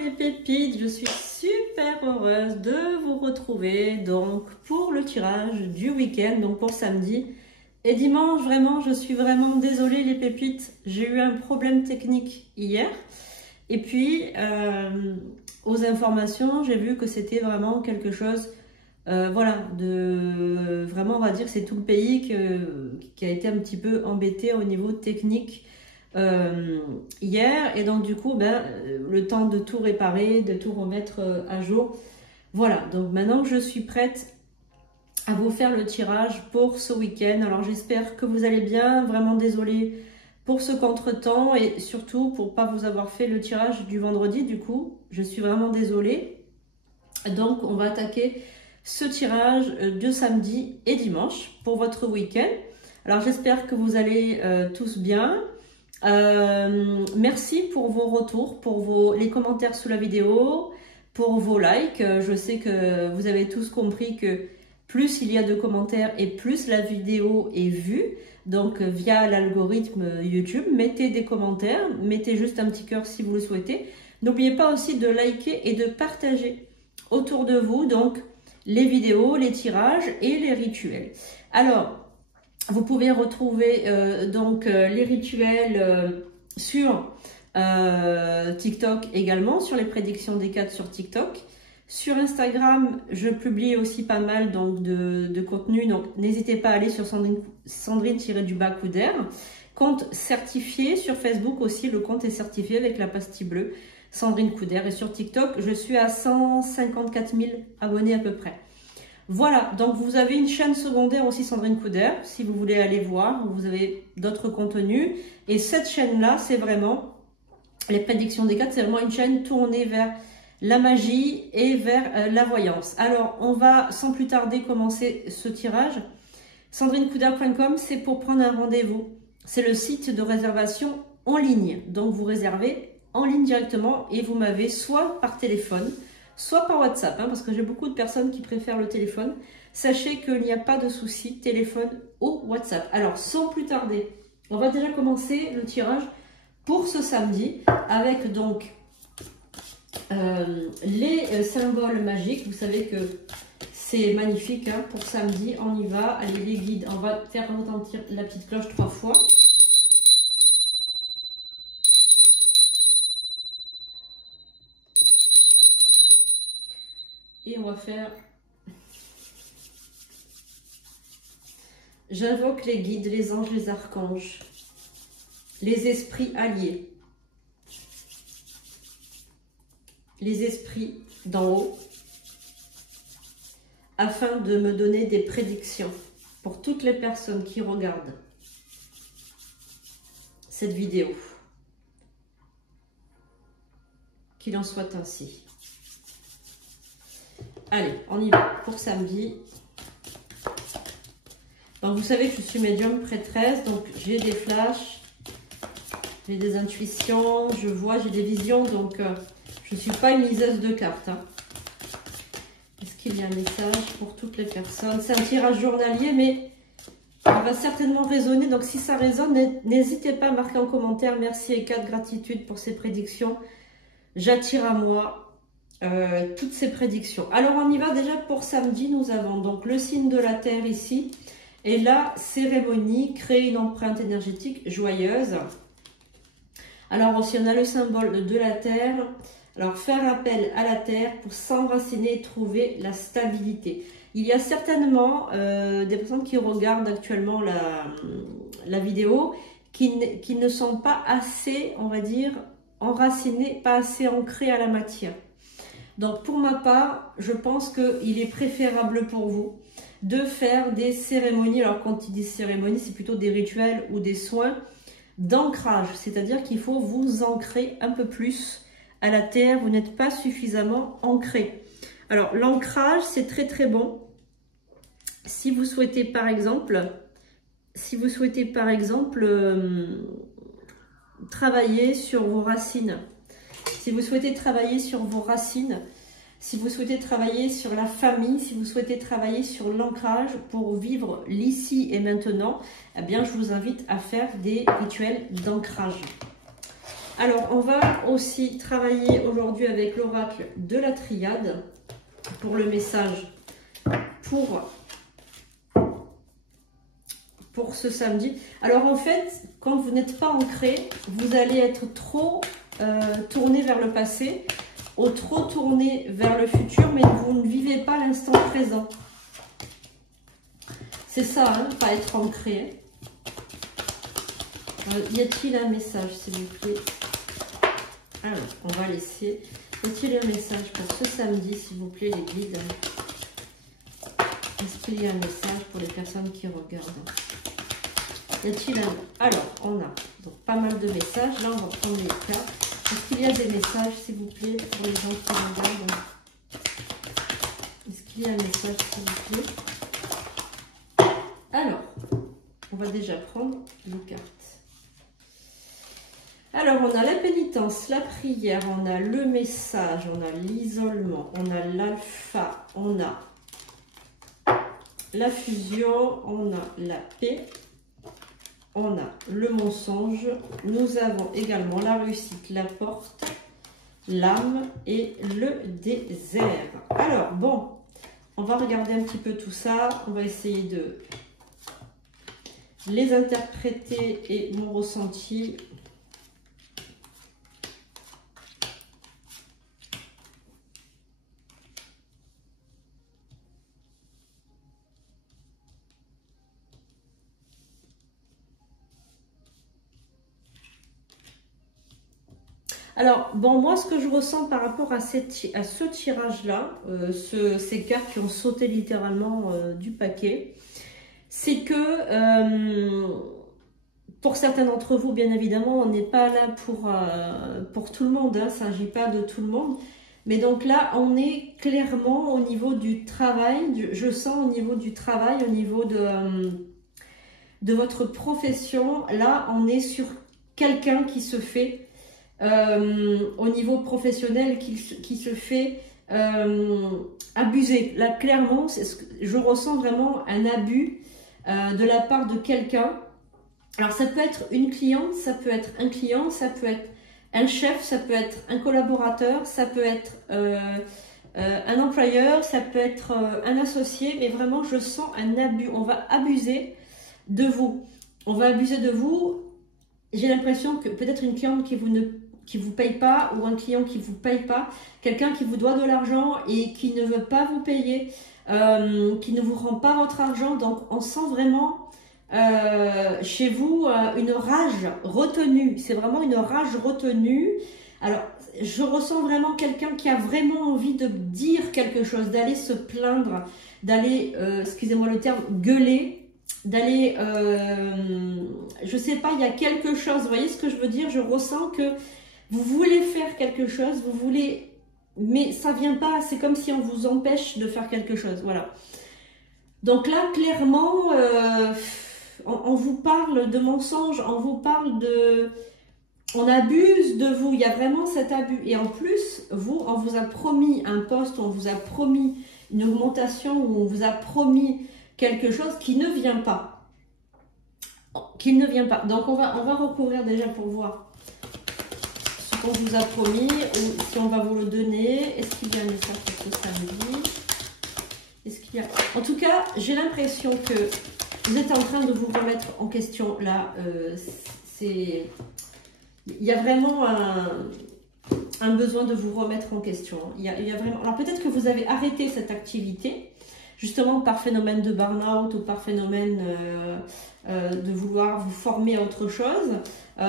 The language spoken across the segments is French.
les pépites, je suis super heureuse de vous retrouver donc pour le tirage du week-end, donc pour samedi et dimanche. Vraiment, je suis vraiment désolée les pépites, j'ai eu un problème technique hier et puis aux informations j'ai vu que c'était vraiment quelque chose voilà, vraiment on va dire c'est tout le pays qui a été un petit peu embêté au niveau technique hier, et donc du coup le temps de tout réparer, de tout remettre à jour. Voilà, donc maintenant je suis prête à vous faire le tirage pour ce week-end. Alors j'espère que vous allez bien, vraiment désolée pour ce contretemps et surtout pour pas vous avoir fait le tirage du vendredi. Du coup je suis vraiment désolée, donc on va attaquer ce tirage de samedi et dimanche pour votre week-end. Alors j'espère que vous allez tous bien. Merci pour vos retours, pour les commentaires sous la vidéo, pour vos likes. Je sais que vous avez tous compris que plus il y a de commentaires et plus la vidéo est vue. Donc via l'algorithme YouTube, mettez des commentaires, mettez juste un petit cœur si vous le souhaitez. N'oubliez pas aussi de liker et de partager autour de vous donc les vidéos, les tirages et les rituels. Alors, vous pouvez retrouver les rituels sur TikTok également, sur les prédictions des 4 sur TikTok. Sur Instagram, je publie aussi pas mal donc, de contenu, donc n'hésitez pas à aller sur Sandrine-Couder. Compte certifié sur Facebook aussi, le compte est certifié avec la pastille bleue Sandrine Couder. Et sur TikTok, je suis à 154 000 abonnés à peu près. Voilà, donc vous avez une chaîne secondaire aussi Sandrine Couder, si vous voulez aller voir, vous avez d'autres contenus. Et cette chaîne-là, c'est vraiment, les prédictions des 4, c'est vraiment une chaîne tournée vers la magie et vers la voyance. Alors, on va sans plus tarder commencer ce tirage. SandrineCouder.com, c'est pour prendre un rendez-vous. C'est le site de réservation en ligne. Donc, vous réservez en ligne directement et vous m'avez soit par téléphone, soit par WhatsApp, parce que j'ai beaucoup de personnes qui préfèrent le téléphone. Sachez qu'il n'y a pas de souci, téléphone ou WhatsApp. Alors, sans plus tarder, on va déjà commencer le tirage pour ce samedi avec donc les symboles magiques. Vous savez que c'est magnifique pour samedi. On y va. Allez, les guides, on va faire retentir la petite cloche 3 fois. Et on va faire... J'invoque les guides, les anges, les archanges, les esprits alliés, les esprits d'en haut, afin de me donner des prédictions pour toutes les personnes qui regardent cette vidéo. Qu'il en soit ainsi. Allez, on y va pour samedi. Donc, vous savez que je suis médium prêtresse, donc j'ai des flashs, j'ai des intuitions, je vois, j'ai des visions, donc je ne suis pas une liseuse de cartes. Est-ce qu'il y a un message pour toutes les personnes? C'est un tirage journalier, mais il va certainement résonner, donc si ça résonne, n'hésitez pas à marquer en commentaire. Merci et 4 gratitude pour ces prédictions. J'attire à moi toutes ces prédictions. Alors on y va déjà pour samedi. Nous avons donc le signe de la terre ici et la cérémonie, créer une empreinte énergétique joyeuse. Alors aussi on a le symbole de la terre. Alors faire appel à la terre pour s'enraciner et trouver la stabilité. Il y a certainement des personnes qui regardent actuellement la vidéo qui ne sont pas assez, on va dire, enracinées, pas assez ancrées à la matière. Donc pour ma part, je pense qu'il est préférable pour vous de faire des cérémonies. Alors quand il dit cérémonie, c'est plutôt des rituels ou des soins d'ancrage. C'est-à-dire qu'il faut vous ancrer un peu plus à la terre. Vous n'êtes pas suffisamment ancré. Alors l'ancrage, c'est très très bon. Si vous souhaitez par exemple, travailler sur vos racines. Si vous souhaitez travailler sur vos racines, si vous souhaitez travailler sur la famille, si vous souhaitez travailler sur l'ancrage pour vivre l'ici et maintenant, eh bien, je vous invite à faire des rituels d'ancrage. Alors, on va aussi travailler aujourd'hui avec l'oracle de la triade pour le message pour ce samedi. Alors, en fait, quand vous n'êtes pas ancré, vous allez être trop tourné vers le passé ou trop tourné vers le futur, mais vous ne vivez pas l'instant présent. C'est ça, hein, pas être ancré. Y a-t-il un message, s'il vous plaît? Alors, on va laisser. Y a-t-il un message pour ce samedi, s'il vous plaît, les guides? Est-ce qu'il y a un message pour les personnes qui regardent? Y a-t-il un... Alors, on a donc pas mal de messages. Là, on va prendre les cartes. Est-ce qu'il y a des messages, s'il vous plaît, pour les gens qui regardent? Est-ce qu'il y a un message, s'il vous plaît? Alors, on va déjà prendre les cartes. Alors, on a la pénitence, la prière, on a le message, on a l'isolement, on a l'alpha, on a la fusion, on a la paix, on a le mensonge, nous avons également la réussite, la porte, l'âme et le désert. Alors, bon, on va regarder un petit peu tout ça, on va essayer de les interpréter et mon ressenti. Alors, bon, moi, ce que je ressens par rapport à ce tirage-là, ces cartes qui ont sauté littéralement du paquet, c'est que, pour certains d'entre vous, bien évidemment, on n'est pas là pour tout le monde, hein, ça ne s'agit pas de tout le monde. Mais donc là, on est clairement au niveau du travail, je sens au niveau du travail, au niveau de votre profession. Là, on est sur quelqu'un qui se fait... au niveau professionnel qui se fait abuser. Là, clairement, je ressens vraiment un abus de la part de quelqu'un. Alors, ça peut être une cliente, ça peut être un client, ça peut être un chef, ça peut être un collaborateur, ça peut être un employeur, ça peut être un associé, mais vraiment, je sens un abus. On va abuser de vous. On va abuser de vous. J'ai l'impression que peut-être une cliente qui vous paye pas, ou un client qui vous paye pas, quelqu'un qui vous doit de l'argent et qui ne veut pas vous payer, qui ne vous rend pas votre argent. Donc on sent vraiment chez vous une rage retenue. C'est vraiment une rage retenue. Alors je ressens vraiment quelqu'un qui a vraiment envie de dire quelque chose, d'aller se plaindre, d'aller, excusez-moi le terme, gueuler, d'aller, je sais pas, il y a quelque chose, vous voyez ce que je veux dire? Je ressens que vous voulez faire quelque chose, vous voulez, mais ça vient pas, c'est comme si on vous empêche de faire quelque chose, voilà. Donc là, clairement, on vous parle de mensonges, on vous parle de... On abuse de vous, il y a vraiment cet abus. Et en plus, vous, on vous a promis un poste, on vous a promis une augmentation, ou on vous a promis quelque chose qui ne vient pas. Qui ne vient pas. Donc on va recouvrir déjà pour voir ce qu'on vous a promis, ou si on va vous le donner. Est-ce qu'il y a un message pour ce samedi? Est-ce qu'il y a... En tout cas, j'ai l'impression que vous êtes en train de vous remettre en question. Là, il y a vraiment un besoin de vous remettre en question. Il y a vraiment... Alors peut-être que vous avez arrêté cette activité, justement par phénomène de burn-out ou par phénomène de vouloir vous former à autre chose.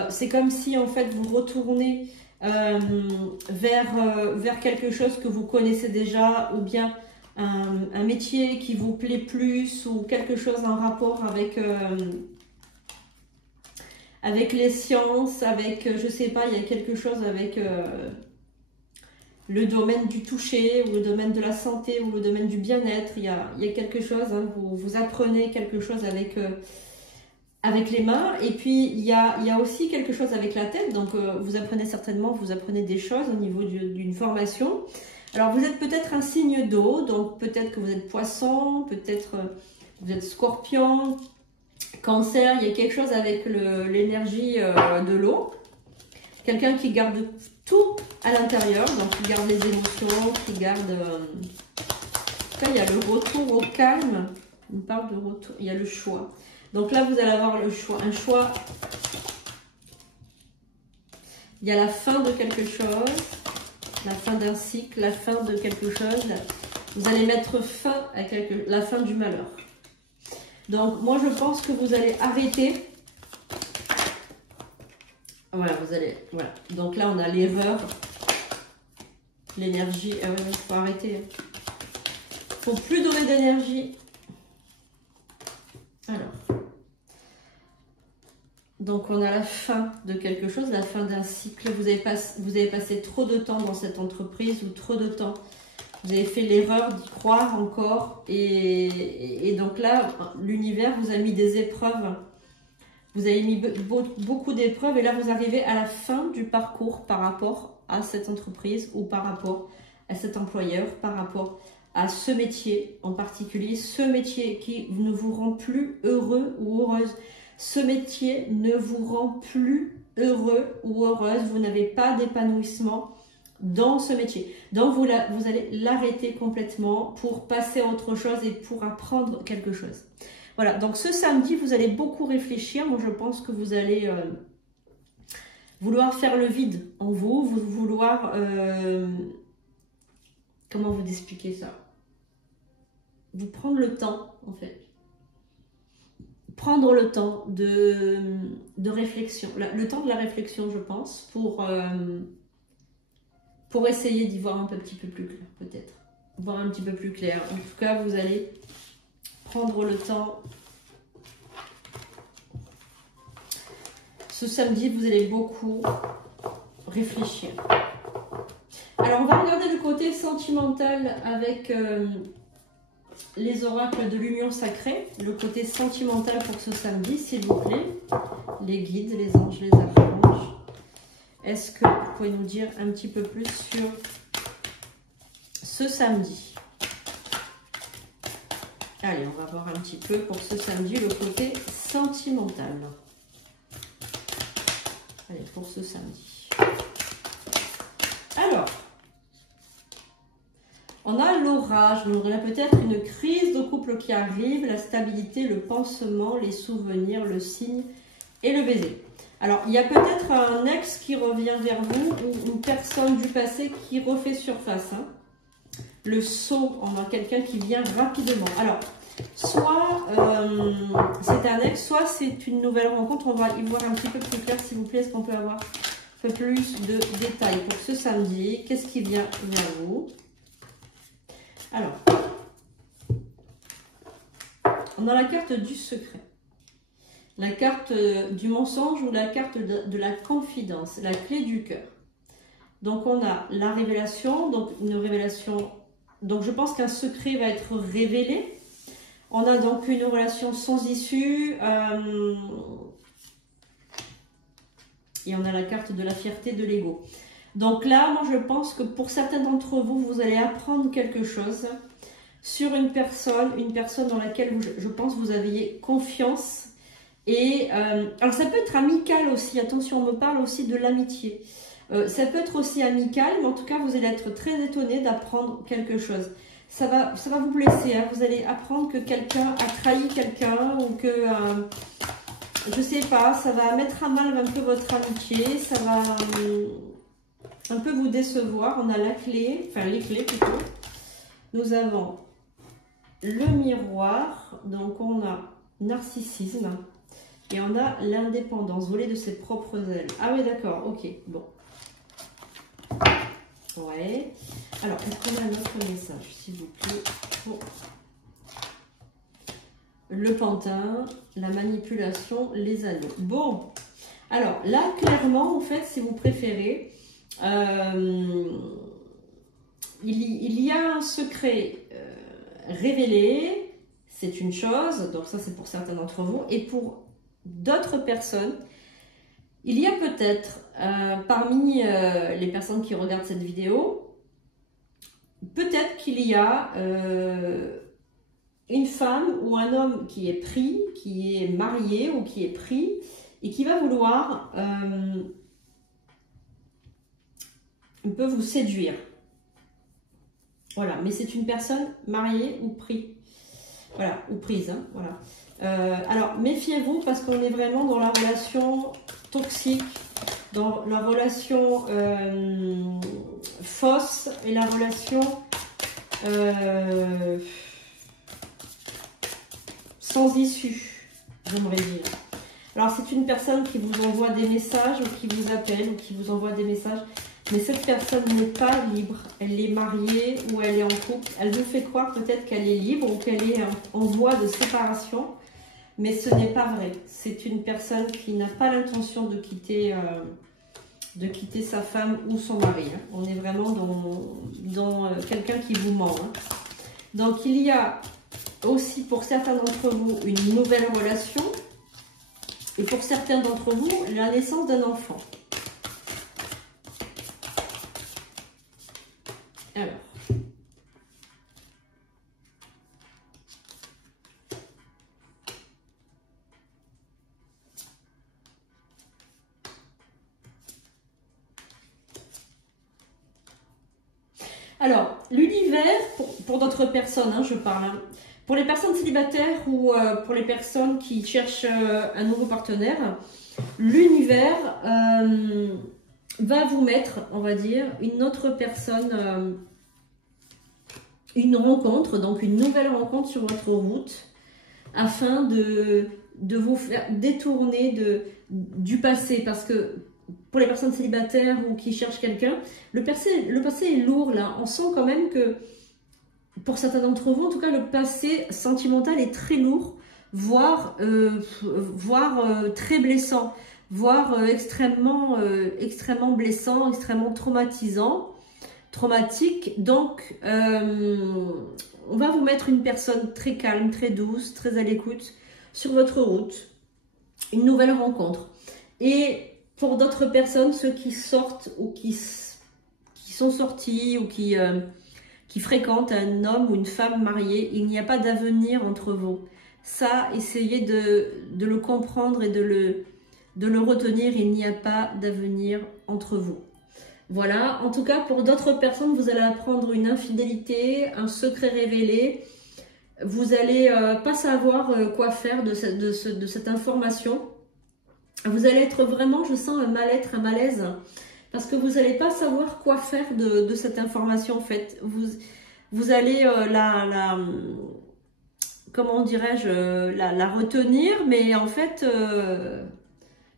C'est comme si en fait vous retournez vers quelque chose que vous connaissez déjà, ou bien un métier qui vous plaît plus, ou quelque chose en rapport avec les sciences, avec, je sais pas, il y a quelque chose avec le domaine du toucher, ou le domaine de la santé, ou le domaine du bien-être. Il y a quelque chose, hein, vous apprenez quelque chose avec les mains. Et puis il y a aussi quelque chose avec la tête. Donc vous apprenez certainement, vous apprenez des choses au niveau d'une formation. Alors vous êtes peut-être un signe d'eau, donc peut-être que vous êtes poisson, peut-être vous êtes scorpion, cancer. Il y a quelque chose avec l'énergie de l'eau. Quelqu'un qui garde tout à l'intérieur, donc qui garde les émotions, qui garde... Là, il y a le retour au calme. On parle de retour, il y a le choix. Donc là, vous allez avoir le choix, un choix. Il y a la fin de quelque chose, la fin d'un cycle, la fin de quelque chose. Vous allez mettre fin à la fin du malheur. Donc moi, je pense que vous allez arrêter. Voilà, vous allez... Voilà. Donc là, on a l'erreur, l'énergie. Ah ouais, il faut arrêter. Il ne faut plus donner d'énergie. Alors... Donc, on a la fin de quelque chose, la fin d'un cycle. Vous avez passé trop de temps dans cette entreprise ou trop de temps. Vous avez fait l'erreur d'y croire encore. Et donc là, l'univers vous a mis des épreuves. Vous avez mis beaucoup d'épreuves. Et là, vous arrivez à la fin du parcours par rapport à cette entreprise ou par rapport à cet employeur, par rapport à ce métier en particulier. Ce métier qui ne vous rend plus heureux ou heureuse. Ce métier ne vous rend plus heureux ou heureuse. Vous n'avez pas d'épanouissement dans ce métier. Donc, vous allez l'arrêter complètement pour passer à autre chose et pour apprendre quelque chose. Voilà, donc ce samedi, vous allez beaucoup réfléchir. Moi, je pense que vous allez vouloir faire le vide en vous, vouloir... comment vous expliquer ça? Vous prendre le temps, en fait. Prendre le temps de réflexion, le temps de la réflexion, je pense, pour essayer d'y voir un petit peu plus clair, peut-être. Voir un petit peu plus clair. En tout cas, vous allez prendre le temps. Ce samedi, vous allez beaucoup réfléchir. Alors, on va regarder le côté sentimental avec... les oracles de l'union sacrée, le côté sentimental pour ce samedi, s'il vous plaît. Les guides, les anges, les archanges. Est-ce que vous pouvez nous dire un petit peu plus sur ce samedi? Allez, on va voir un petit peu pour ce samedi le côté sentimental. Allez, pour ce samedi. Alors, on a l'orage, donc on a peut-être une crise de couple qui arrive, la stabilité, le pansement, les souvenirs, le signe et le baiser. Alors, il y a peut-être un ex qui revient vers vous ou une personne du passé qui refait surface. Hein. Le saut, on a quelqu'un qui vient rapidement. Alors, soit c'est un ex, soit c'est une nouvelle rencontre. On va y voir un petit peu plus clair, s'il vous plaît. Est-ce qu'on peut avoir un peu plus de détails pour ce samedi? Qu'est-ce qui vient vers vous? Alors, on a la carte du secret, la carte du mensonge ou la carte de la confidence, la clé du cœur. Donc, on a la révélation, donc une révélation, donc je pense qu'un secret va être révélé. On a donc une relation sans issue et on a la carte de la fierté, de l'ego. Donc là, moi je pense que pour certains d'entre vous, vous allez apprendre quelque chose sur une personne dans laquelle je pense vous aviez confiance. Et alors ça peut être amical aussi, attention, on me parle aussi de l'amitié. Ça peut être aussi amical, mais en tout cas vous allez être très étonné d'apprendre quelque chose. Ça va vous blesser, hein. Vous allez apprendre que quelqu'un a trahi quelqu'un ou que... je sais pas, ça va mettre à mal un peu votre amitié, ça va... un peu vous décevoir. On a la clé, enfin les clés plutôt. Nous avons le miroir, donc on a narcissisme et on a l'indépendance, voler de ses propres ailes. Ah oui, d'accord, ok, bon. Ouais. Alors, est-ce qu'on a un autre message, s'il vous plaît? Bon. Le pantin, la manipulation, les anneaux. Bon, alors là, clairement, en fait, si vous préférez, il y a un secret révélé, c'est une chose, donc ça c'est pour certains d'entre vous, et pour d'autres personnes, il y a peut-être parmi les personnes qui regardent cette vidéo, peut-être qu'il y a une femme ou un homme qui est pris, qui est marié ou qui est pris, et qui va vouloir il peut vous séduire. Voilà, mais c'est une personne mariée ou prise. Voilà, ou prise, hein, voilà. Alors, méfiez-vous parce qu'on est vraiment dans la relation toxique, dans la relation fausse et la relation sans issue, j'aimerais dire. Alors, c'est une personne qui vous envoie des messages ou qui vous appelle ou qui vous envoie des messages. Mais cette personne n'est pas libre. Elle est mariée ou elle est en couple. Elle vous fait croire peut-être qu'elle est libre ou qu'elle est en voie de séparation. Mais ce n'est pas vrai. C'est une personne qui n'a pas l'intention de quitter sa femme ou son mari. Hein. On est vraiment dans quelqu'un qui vous ment. Hein. Donc, il y a aussi pour certains d'entre vous une nouvelle relation. Et pour certains d'entre vous, la naissance d'un enfant. Alors, l'univers, pour d'autres personnes, hein, je parle, hein, pour les personnes célibataires ou pour les personnes qui cherchent un nouveau partenaire, l'univers va vous mettre, on va dire, une autre personne, une rencontre, donc une nouvelle rencontre sur votre route, afin de vous faire détourner du passé, parce que pour les personnes célibataires ou qui cherchent quelqu'un, le passé est lourd là. On sent quand même que, pour certains d'entre vous, en tout cas, le passé sentimental est très lourd, voire très blessant, voire extrêmement blessant, extrêmement traumatique. Donc, on va vous mettre une personne très calme, très douce, très à l'écoute sur votre route. Une nouvelle rencontre. Et pour d'autres personnes, ceux qui sortent ou qui sont sortis ou qui fréquentent un homme ou une femme mariée, il n'y a pas d'avenir entre vous. Ça, essayez de le comprendre et de le retenir. Il n'y a pas d'avenir entre vous. Voilà, en tout cas, pour d'autres personnes, vous allez apprendre une infidélité, un secret révélé. Vous n'allez pas savoir quoi faire de cette information. Vous allez être vraiment, je sens un mal-être, un malaise, parce que vous n'allez pas savoir quoi faire de cette information en fait. Vous allez comment dirais-je, la retenir, mais en fait,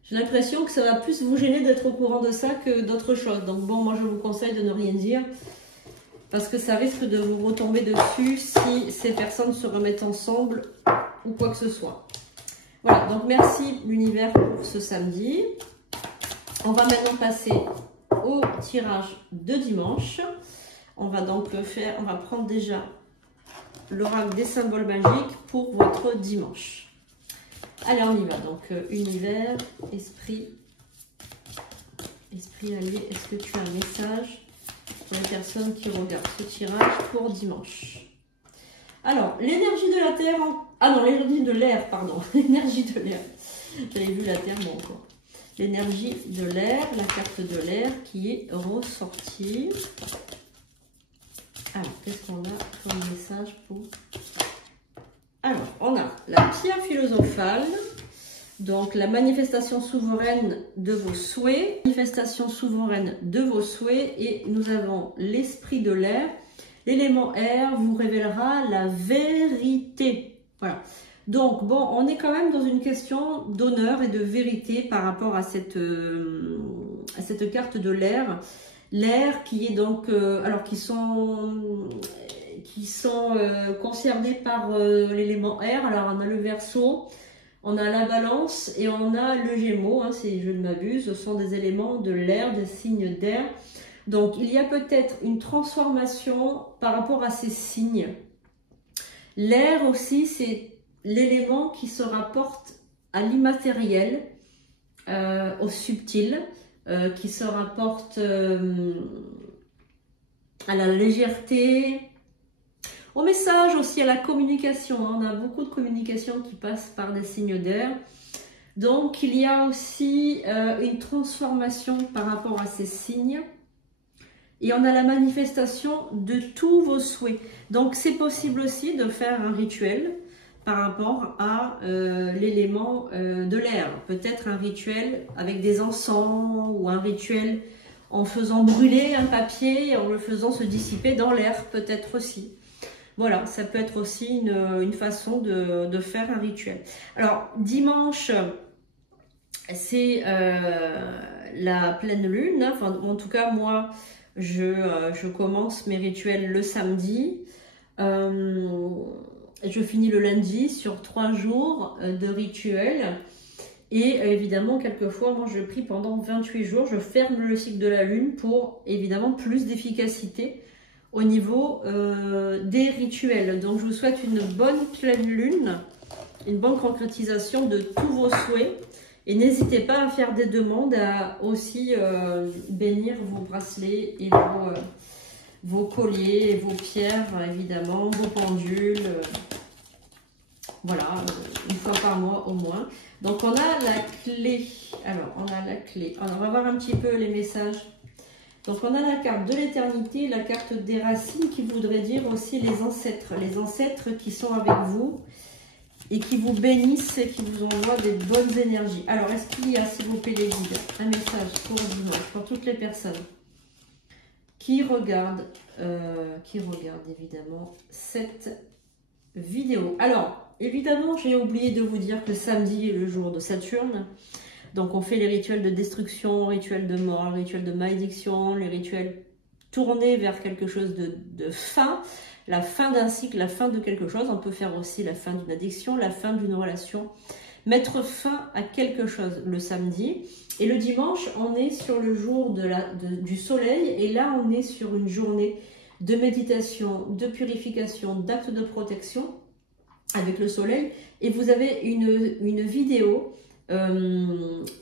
j'ai l'impression que ça va plus vous gêner d'être au courant de ça que d'autres choses. Donc bon, moi je vous conseille de ne rien dire, parce que ça risque de vous retomber dessus si ces personnes se remettent ensemble ou quoi que ce soit. Voilà, donc merci l'univers pour ce samedi. On va maintenant passer au tirage de dimanche. On va donc on va prendre déjà l'oracle des symboles magiques pour votre dimanche. Allez, on y va. Donc, univers, esprit allié, est-ce que tu as un message pour les personnes qui regardent ce tirage pour dimanche? Alors, l'énergie de la Terre... Ah non, l'énergie de l'air, pardon. L'énergie de l'air. J'avais vu la Terre, bon encore. L'énergie de l'air, la carte de l'air qui est ressortie. Alors, qu'est-ce qu'on a comme message pour... Alors, on a la pierre philosophale. Donc, la manifestation souveraine de vos souhaits. Manifestation souveraine de vos souhaits. Et nous avons l'esprit de l'air. L'élément air vous révélera la vérité. Voilà. Donc, bon, on est quand même dans une question d'honneur et de vérité par rapport à cette carte de l'air. L'air qui est donc, alors qui sont concernés par l'élément air. Alors, on a le Verseau, on a la Balance et on a le Gémeaux. Hein, si je ne m'abuse, ce sont des éléments de l'air, des signes d'air. Donc, il y a peut-être une transformation par rapport à ces signes. L'air aussi, c'est l'élément qui se rapporte à l'immatériel, au subtil, qui se rapporte à la légèreté, au message aussi, à la communication. On a beaucoup de communication qui passe par des signes d'air. Donc, il y a aussi une transformation par rapport à ces signes. et on a la manifestation de tous vos souhaits. Donc c'est possible aussi de faire un rituel par rapport à l'élément de l'air. Peut-être un rituel avec des encens ou un rituel en faisant brûler un papier et en le faisant se dissiper dans l'air, peut-être aussi. Voilà, ça peut être aussi une façon de faire un rituel. Alors, dimanche, c'est la pleine lune. Enfin, en tout cas, moi, je commence mes rituels le samedi. Je finis le lundi sur 3 jours de rituels. Et évidemment, quelquefois, moi, je prie pendant 28 jours. Je ferme le cycle de la lune pour, évidemment, plus d'efficacité au niveau des rituels. Donc, je vous souhaite une bonne pleine lune, une bonne concrétisation de tous vos souhaits. Et n'hésitez pas à faire des demandes, à aussi bénir vos bracelets et vos colliers, vos pierres, évidemment, vos pendules. Voilà, une fois par mois au moins. Donc, on a la clé. Alors, on a la clé. Alors, on va voir un petit peu les messages. Donc, on a la carte de l'éternité, la carte des racines qui voudrait dire aussi les ancêtres qui sont avec vous et qui vous bénissent et qui vous envoient des bonnes énergies. Alors, est-ce qu'il y a, s'il vous plaît, les guides, un message pour dimanche, pour toutes les personnes qui regardent évidemment cette vidéo. Alors, évidemment, j'ai oublié de vous dire que samedi est le jour de Saturne. Donc, on fait les rituels de destruction, rituels de mort, rituels de malédiction, les rituels tournés vers quelque chose de fin, la fin d'un cycle, la fin de quelque chose. On peut faire aussi la fin d'une addiction, la fin d'une relation. Mettre fin à quelque chose le samedi. Et le dimanche, on est sur le jour du soleil. Et là, on est sur une journée de méditation, de purification, d'actes de protection avec le soleil. Et vous avez une vidéo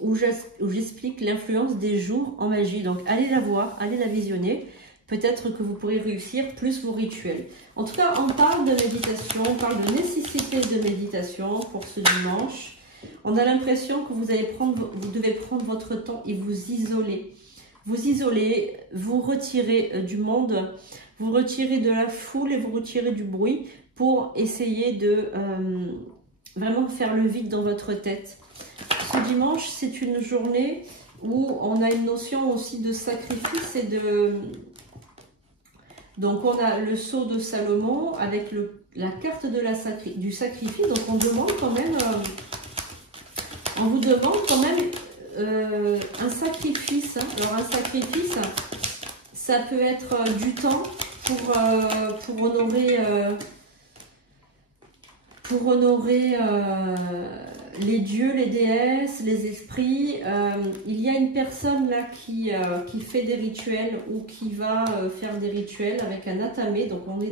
où j'explique l'influence des jours en magie. Donc, allez la voir, allez la visionner. Peut-être que vous pourrez réussir plus vos rituels. En tout cas, on parle de méditation, on parle de nécessité de méditation pour ce dimanche. On a l'impression que vous devez prendre votre temps et vous isoler. Vous isoler, vous retirer du monde, vous retirer de la foule et vous retirer du bruit pour essayer de vraiment faire le vide dans votre tête. Ce dimanche, c'est une journée où on a une notion aussi de sacrifice et de... Donc, on a le sceau de Salomon avec la carte du sacrifice. Donc, on demande quand même... on vous demande quand même un sacrifice. Hein. Alors, un sacrifice, ça peut être du temps pour honorer les dieux, les déesses, les esprits. Il y a une personne là qui fait des rituels ou qui va faire des rituels avec un atamé. Donc on est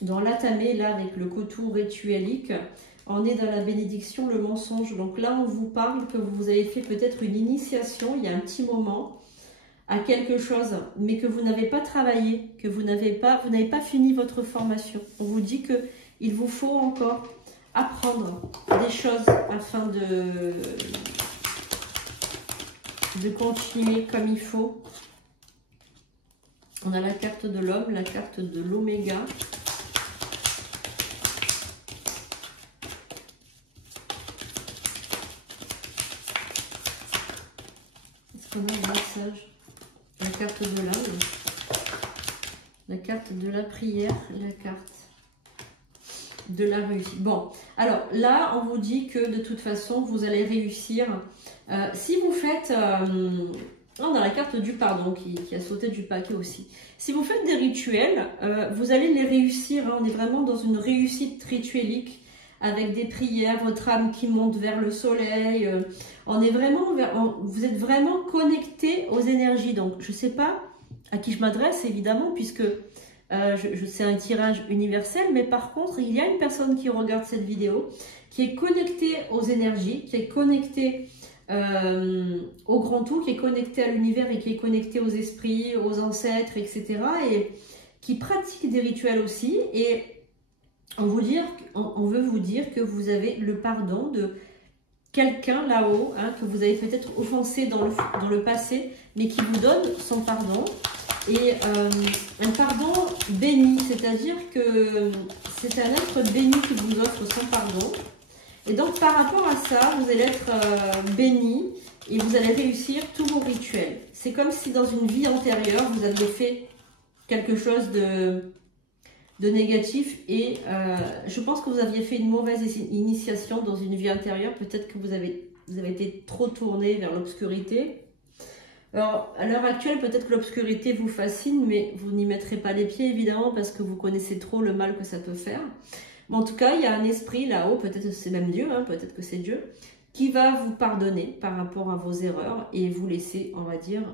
dans l'atamé là avec le kotou rituelique. On est dans la bénédiction, le mensonge. Donc là on vous parle que vous avez fait peut-être une initiation il y a un petit moment à quelque chose, mais que vous n'avez pas travaillé, que vous n'avez pas fini votre formation. On vous dit que il vous faut encore apprendre des choses afin de continuer comme il faut. On a la carte de l'homme, la carte de l'oméga. Est-ce qu'on a un message? La carte de l'âme, la carte de la prière, la carte de la réussite. Bon, alors là, on vous dit que de toute façon, vous allez réussir. Si vous faites... on a la carte du pardon qui a sauté du paquet aussi. Si vous faites des rituels, vous allez les réussir. Hein. On est vraiment dans une réussite rituelique avec des prières, votre âme qui monte vers le soleil. On est vraiment vous êtes vraiment connecté aux énergies. Donc, je ne sais pas à qui je m'adresse, évidemment, puisque... c'est un tirage universel, mais par contre, il y a une personne qui regarde cette vidéo, qui est connectée aux énergies, qui est connectée au grand tout, qui est connectée à l'univers et qui est connectée aux esprits, aux ancêtres, etc. Et qui pratique des rituels aussi. Et on veut vous dire que vous avez le pardon quelqu'un là-haut, hein, que vous avez peut-être offensé dans le passé, mais qui vous donne son pardon. Et un pardon béni, c'est-à-dire que c'est un être béni qui vous offre son pardon. Et donc par rapport à ça, vous allez être béni et vous allez réussir tous vos rituels. C'est comme si dans une vie antérieure, vous aviez fait quelque chose de négatif et je pense que vous aviez fait une mauvaise initiation dans une vie antérieure. Peut-être que vous avez été trop tourné vers l'obscurité. Alors, à l'heure actuelle, peut-être que l'obscurité vous fascine, mais vous n'y mettrez pas les pieds, évidemment, parce que vous connaissez trop le mal que ça peut faire. Mais en tout cas, il y a un esprit là-haut, peut-être que c'est même Dieu, hein, peut-être que c'est Dieu, qui va vous pardonner par rapport à vos erreurs et vous laisser, on va dire,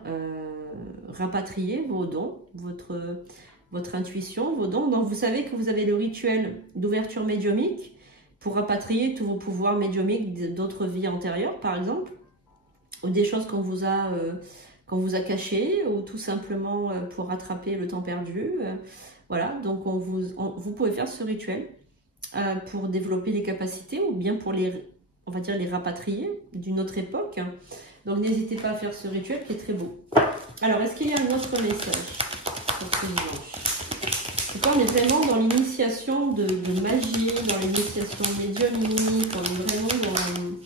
rapatrier vos dons, votre intuition, vos dons. Donc, vous savez que vous avez le rituel d'ouverture médiumique pour rapatrier tous vos pouvoirs médiumiques d'autres vies antérieures, par exemple, ou des choses qu'on vous a cachées, ou tout simplement pour rattraper le temps perdu. Voilà, donc vous pouvez faire ce rituel pour développer les capacités ou bien pour on va dire les rapatrier d'une autre époque. Donc n'hésitez pas à faire ce rituel qui est très beau. Alors, est-ce qu'il y a un autre message pour ce dimanche? Donc là, on est vraiment dans l'initiation de magie, dans l'initiation médiumnique, on est vraiment dans...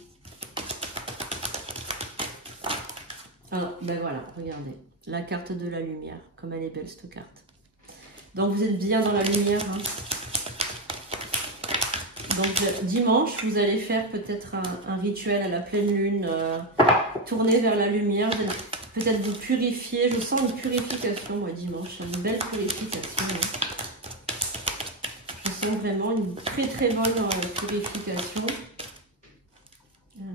Alors, ben voilà, regardez, la carte de la lumière, comme elle est belle cette carte. Donc vous êtes bien dans la lumière. Hein. Donc dimanche, vous allez faire peut-être un rituel à la pleine lune, tourner vers la lumière, peut-être vous purifier. Je sens une purification, moi, dimanche, une belle purification. Je sens vraiment une très très bonne purification. Alors.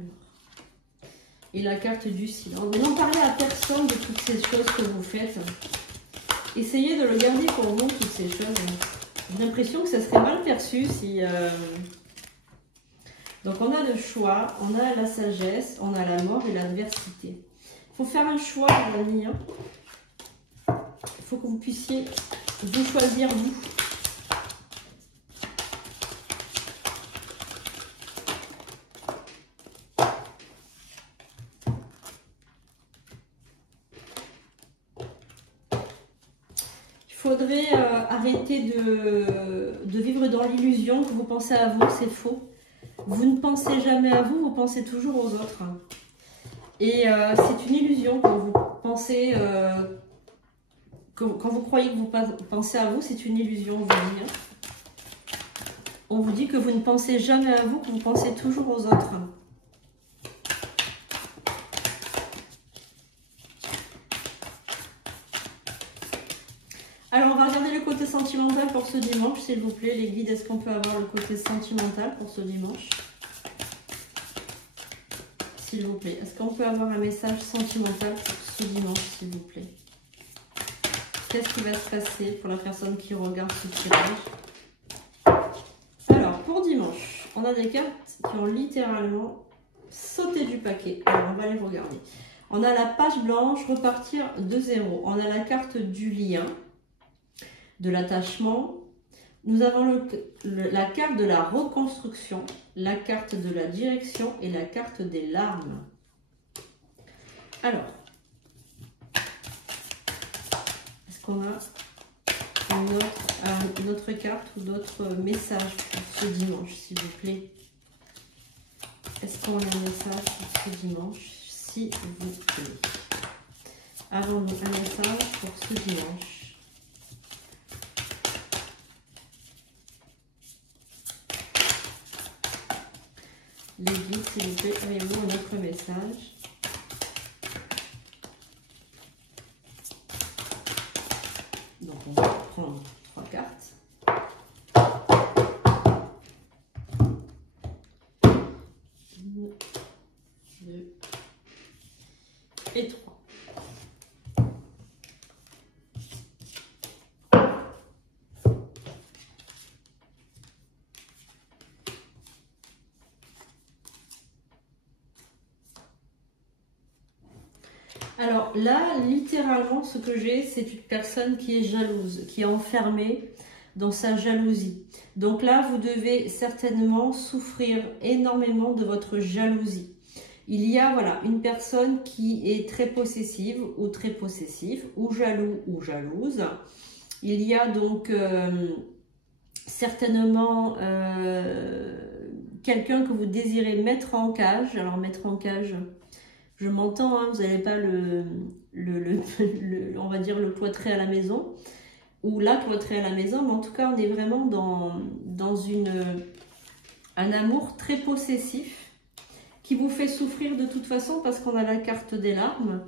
Et la carte du silence. Mais n'en parlez à personne de toutes ces choses que vous faites. Essayez de le garder pour vous, toutes ces choses. J'ai l'impression que ça serait mal perçu si... Donc on a le choix, on a la sagesse, on a la mort et l'adversité. Il faut faire un choix, les amis. Il faut que vous puissiez vous choisir, vous. Il faudrait arrêter de vivre dans l'illusion que vous pensez à vous, c'est faux. Vous ne pensez jamais à vous, vous pensez toujours aux autres. Et c'est une illusion quand vous pensez, quand vous croyez que vous pensez à vous, c'est une illusion, on vous dit. On vous dit que vous ne pensez jamais à vous, que vous pensez toujours aux autres. Alors, on va regarder le côté sentimental pour ce dimanche, s'il vous plaît. Les guides, est-ce qu'on peut avoir le côté sentimental pour ce dimanche? S'il vous plaît. Est-ce qu'on peut avoir un message sentimental pour ce dimanche, s'il vous plaît? Qu'est-ce qui va se passer pour la personne qui regarde ce tirage? Alors, pour dimanche, on a des cartes qui ont littéralement sauté du paquet. Alors, on va les regarder. On a la page blanche, repartir de zéro. On a la carte du lien, de l'attachement. Nous avons la carte de la reconstruction, la carte de la direction et la carte des larmes. Alors, est-ce qu'on a une autre carte ou d'autres messages pour ce dimanche, s'il vous plaît? Est-ce qu'on a un message pour ce dimanche, s'il vous plaît? Avons-nous un message pour ce dimanche? Les guides, s'il vous plaît, avez-vous un autre message? Donc, on va prendre 3 cartes. 1, 2 et 3. Alors là, littéralement, ce que j'ai, c'est une personne qui est jalouse, qui est enfermée dans sa jalousie. Donc là, vous devez certainement souffrir énormément de votre jalousie. Il y a voilà, une personne qui est très possessive ou très possessif, ou jaloux ou jalouse. Il y a donc certainement quelqu'un que vous désirez mettre en cage. Alors mettre en cage, je m'entends, hein, vous n'avez pas on va dire le cloîtré à la maison, ou la cloîtrée à la maison, mais en tout cas on est vraiment dans un amour très possessif qui vous fait souffrir de toute façon parce qu'on a la carte des larmes.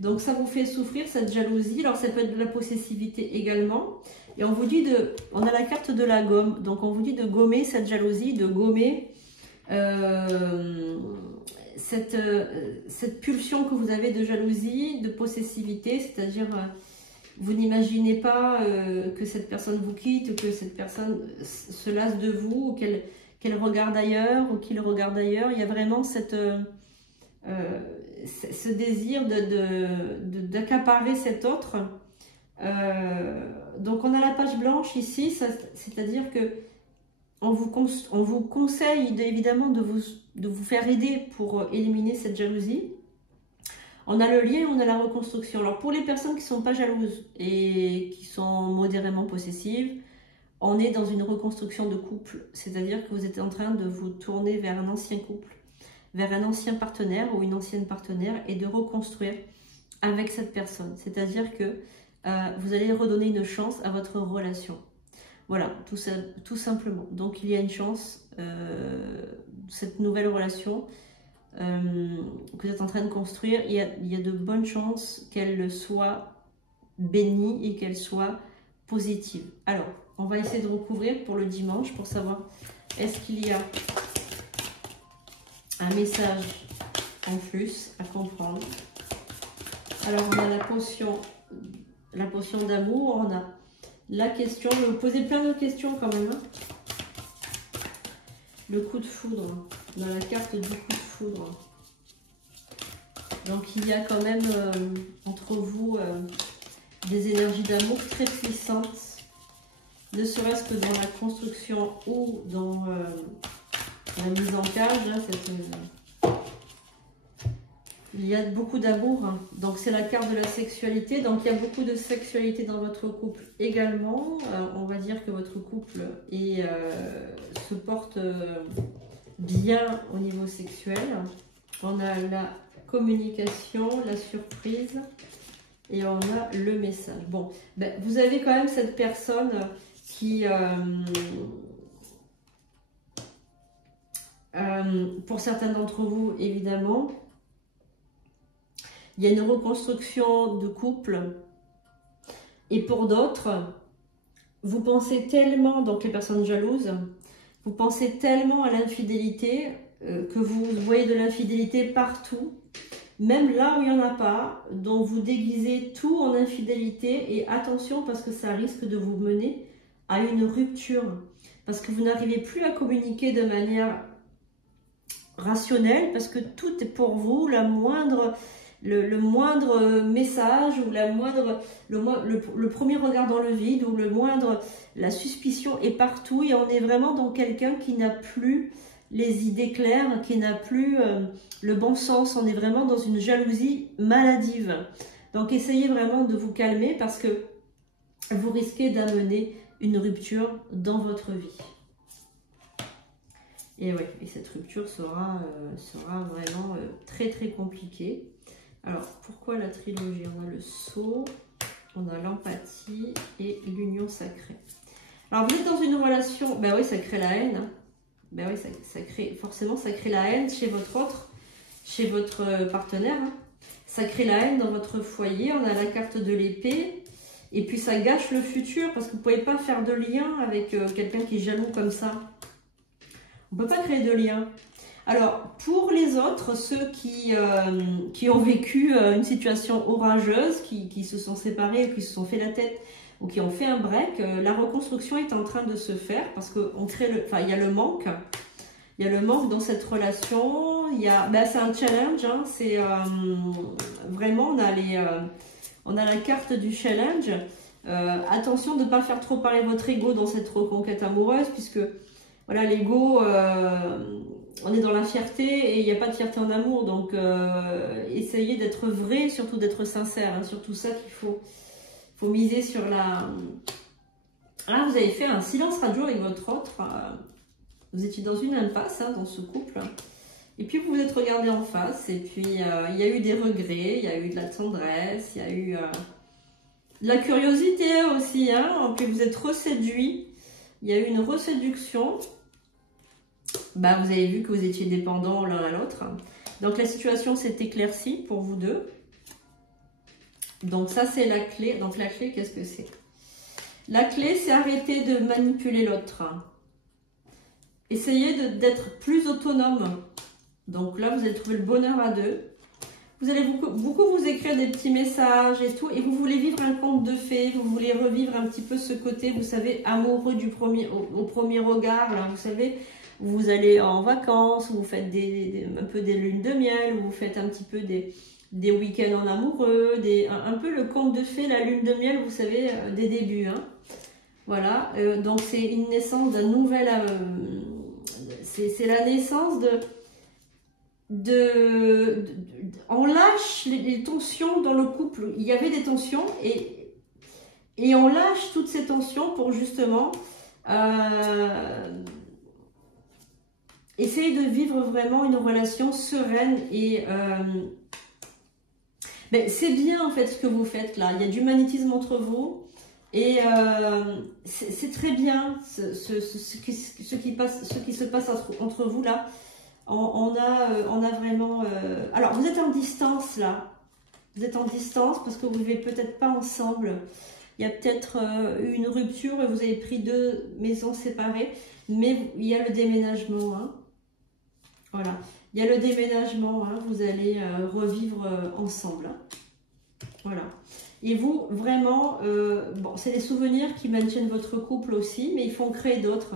Donc ça vous fait souffrir cette jalousie. Alors ça peut être de la possessivité également. Et on vous dit on a la carte de la gomme. Donc on vous dit de gommer cette jalousie, de gommer cette pulsion que vous avez de jalousie, de possessivité. C'est-à-dire vous n'imaginez pas que cette personne vous quitte, ou que cette personne se lasse de vous, ou qu'elle regarde ailleurs, ou qu'il regarde ailleurs. Il y a vraiment ce désir d'accaparer cet autre. Donc on a la page blanche ici, c'est-à-dire que on vous conseille évidemment de vous faire aider pour éliminer cette jalousie. On a le lien, on a la reconstruction. Alors pour les personnes qui ne sont pas jalouses et qui sont modérément possessives, on est dans une reconstruction de couple, c'est-à-dire que vous êtes en train de vous tourner vers un ancien couple, vers un ancien partenaire ou une ancienne partenaire, et de reconstruire avec cette personne. C'est-à-dire que vous allez redonner une chance à votre relation. Voilà, tout simplement. Donc il y a une chance, cette nouvelle relation que vous êtes en train de construire, il y a de bonnes chances qu'elle soit bénie et qu'elle soit positive. Alors, on va essayer de recouvrir pour le dimanche pour savoir est-ce qu'il y a un message en plus à comprendre. Alors, on a la potion d'amour, on a la question. Je vais vous poser plein de questions quand même. Hein. Le coup de foudre, on a la carte du coup de foudre. Donc, il y a quand même entre vous des énergies d'amour très puissantes. Ne serait-ce que dans la construction ou dans la mise en cage, là, il y a beaucoup d'amour. Hein. Donc c'est la carte de la sexualité. Donc il y a beaucoup de sexualité dans votre couple également. On va dire que votre couple se porte bien au niveau sexuel. On a la communication, la surprise et on a le message. Bon, ben, vous avez quand même cette personne qui, pour certains d'entre vous, évidemment, il y a une reconstruction de couple. Et pour d'autres, vous pensez tellement, donc les personnes jalouses, vous pensez tellement à l'infidélité que vous voyez de l'infidélité partout, même là où il n'y en a pas, dont vous déguisez tout en infidélité. Et attention, parce que ça risque de vous mener à une rupture, parce que vous n'arrivez plus à communiquer de manière rationnelle, parce que tout est pour vous, le moindre message, ou le premier regard dans le vide, ou la suspicion est partout, et on est vraiment dans quelqu'un qui n'a plus les idées claires, qui n'a plus le bon sens. On est vraiment dans une jalousie maladive. Donc essayez vraiment de vous calmer, parce que vous risquez d'amener une rupture dans votre vie. Et oui, et cette rupture sera vraiment très très compliquée. Alors, pourquoi la trilogie? On a le sceau, on a l'empathie et l'union sacrée. Alors, vous êtes dans une relation, ben oui, ça crée la haine. Hein. Ben oui, forcément, ça crée la haine chez votre partenaire. Hein. Ça crée la haine dans votre foyer. On a la carte de l'épée. Et puis ça gâche le futur, parce que vous ne pouvez pas faire de lien avec quelqu'un qui est jaloux comme ça. On ne peut pas créer de lien. Alors, pour les autres, ceux qui ont vécu une situation orageuse, qui se sont séparés, ou qui se sont fait la tête, ou qui ont fait un break, la reconstruction est en train de se faire, parce qu'il y a le manque. Il y a le manque dans cette relation. C'est un challenge. Hein, c'est vraiment, on a la carte du challenge. Attention de ne pas faire trop parler votre ego dans cette reconquête amoureuse, puisque voilà, l'ego, on est dans la fierté et il n'y a pas de fierté en amour. Donc, essayez d'être vrai, surtout d'être sincère. Hein, surtout ça qu'il faut miser sur la... Là, vous avez fait un silence radio avec votre autre. Vous étiez dans une impasse hein, dans ce couple. Et puis, vous vous êtes regardé en face. Et puis, il y a eu des regrets, il y a eu de la tendresse, il y a eu de la curiosité aussi. Hein, puis, vous êtes reséduit. Il y a eu une reséduction. Bah, vous avez vu que vous étiez dépendants l'un à l'autre. Donc, la situation s'est éclaircie pour vous deux. Donc, ça, c'est la clé. Donc, la clé, qu'est-ce que c'est? La clé, c'est arrêter de manipuler l'autre. Essayez d'être plus autonome. Donc là, vous allez trouver le bonheur à deux. Vous allez beaucoup vous écrire des petits messages et tout. Et vous voulez vivre un conte de fées. Vous voulez revivre un petit peu ce côté, vous savez, amoureux au premier regard. Là, vous savez, vous allez en vacances, vous faites un peu des lunes de miel, vous faites un petit peu des week-ends en amoureux, un peu le conte de fées, la lune de miel, vous savez, des débuts. Hein. Voilà, donc c'est une naissance d'un nouvel... c'est la naissance on lâche les tensions dans le couple. Il y avait des tensions et on lâche toutes ces tensions pour justement essayer de vivre vraiment une relation sereine et... mais c'est bien en fait ce que vous faites là. Il y a du magnétisme entre vous. Et c'est très bien ce qui se passe entre vous là. On a vraiment... Alors, vous êtes en distance là. Vous êtes en distance parce que vous ne vivez peut-être pas ensemble. Il y a peut-être eu une rupture et vous avez pris deux maisons séparées. Mais il y a le déménagement. Hein. Voilà. Il y a le déménagement. Hein. Vous allez revivre ensemble. Hein. Voilà. Et vous, vraiment, bon, c'est des souvenirs qui maintiennent votre couple aussi, mais il faut en créer d'autres.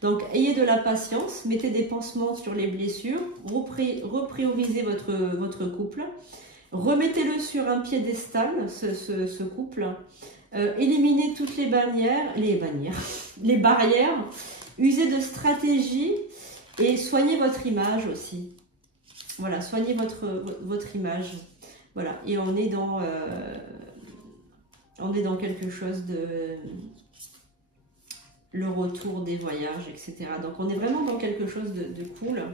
Donc, ayez de la patience, mettez des pansements sur les blessures, repriorisez votre couple, remettez-le sur un piédestal, ce couple, éliminez toutes les barrières, usez de stratégies et soignez votre image aussi. Voilà, soignez votre image. Voilà, et on est dans quelque chose de... le retour des voyages, etc. Donc, on est vraiment dans quelque chose de cool.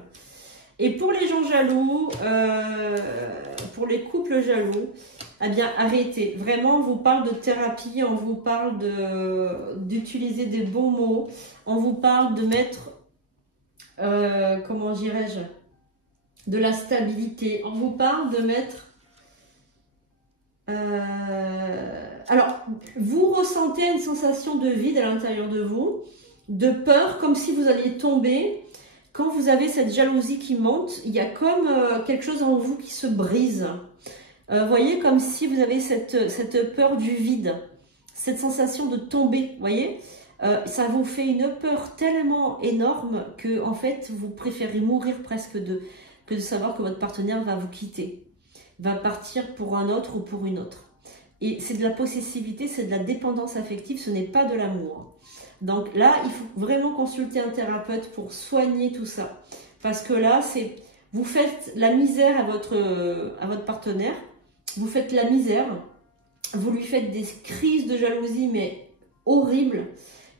Et pour les gens jaloux, pour les couples jaloux, eh bien, arrêtez. Vraiment, on vous parle de thérapie, on vous parle d'utiliser des bons mots, on vous parle de mettre, comment dirais-je, de la stabilité. On vous parle de mettre... alors, vous ressentez une sensation de vide à l'intérieur de vous, de peur, comme si vous alliez tomber. Quand vous avez cette jalousie qui monte, il y a comme quelque chose en vous qui se brise. Voyez, comme si vous avez cette peur du vide, cette sensation de tomber, voyez. Ça vous fait une peur tellement énorme que, en fait, vous préférez mourir presque que de savoir que votre partenaire va vous quitter, va partir pour un autre ou pour une autre. Et c'est de la possessivité, c'est de la dépendance affective, ce n'est pas de l'amour. Donc là, il faut vraiment consulter un thérapeute pour soigner tout ça. Parce que là, vous faites la misère à votre partenaire, vous faites la misère, vous lui faites des crises de jalousie, mais horribles.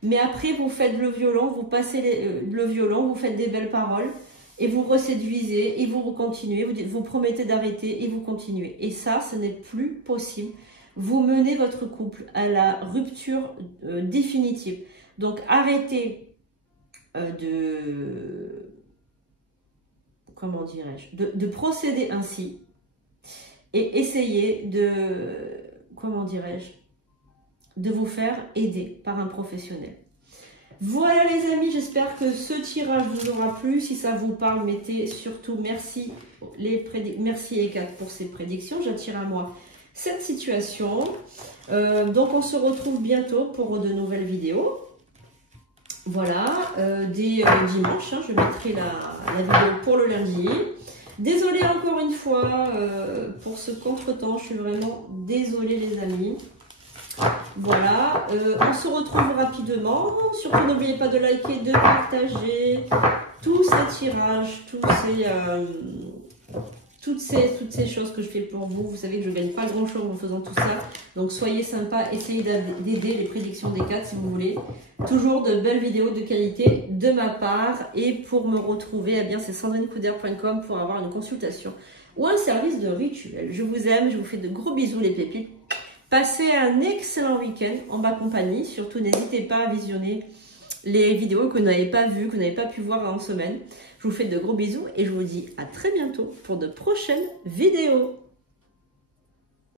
Mais après, vous faites le violent, vous passez le violent, vous faites des belles paroles, et vous reséduisez, et vous continuez, vous promettez d'arrêter, et vous continuez. Et ça, ce n'est plus possible. Vous menez votre couple à la rupture définitive. Donc, arrêtez comment dirais-je, de procéder ainsi et essayez comment dirais-je, de vous faire aider par un professionnel. Voilà les amis, j'espère que ce tirage vous aura plu. Si ça vous parle, mettez surtout merci Eckhart pour ces prédictions. J'attire à moi cette situation. Donc on se retrouve bientôt pour de nouvelles vidéos. Voilà, dès dimanche, hein, je mettrai la vidéo pour le lundi. Désolée encore une fois pour ce contretemps, je suis vraiment désolée les amis. Voilà, on se retrouve rapidement. Surtout n'oubliez pas de liker, de partager tous ces tirages, toutes ces choses que je fais pour vous. Vous savez que je ne gagne pas grand chose en faisant tout ça. Donc soyez sympas, essayez d'aider les prédictions des cartes si vous voulez. Toujours de belles vidéos de qualité de ma part. Et pour me retrouver, eh bien c'est sandrinecoudert.com pour avoir une consultation ou un service de rituel. Je vous aime, je vous fais de gros bisous les pépites. Passez un excellent week-end en ma compagnie. Surtout, n'hésitez pas à visionner les vidéos que vous n'avez pas vues, que vous n'avez pas pu voir en semaine. Je vous fais de gros bisous et je vous dis à très bientôt pour de prochaines vidéos.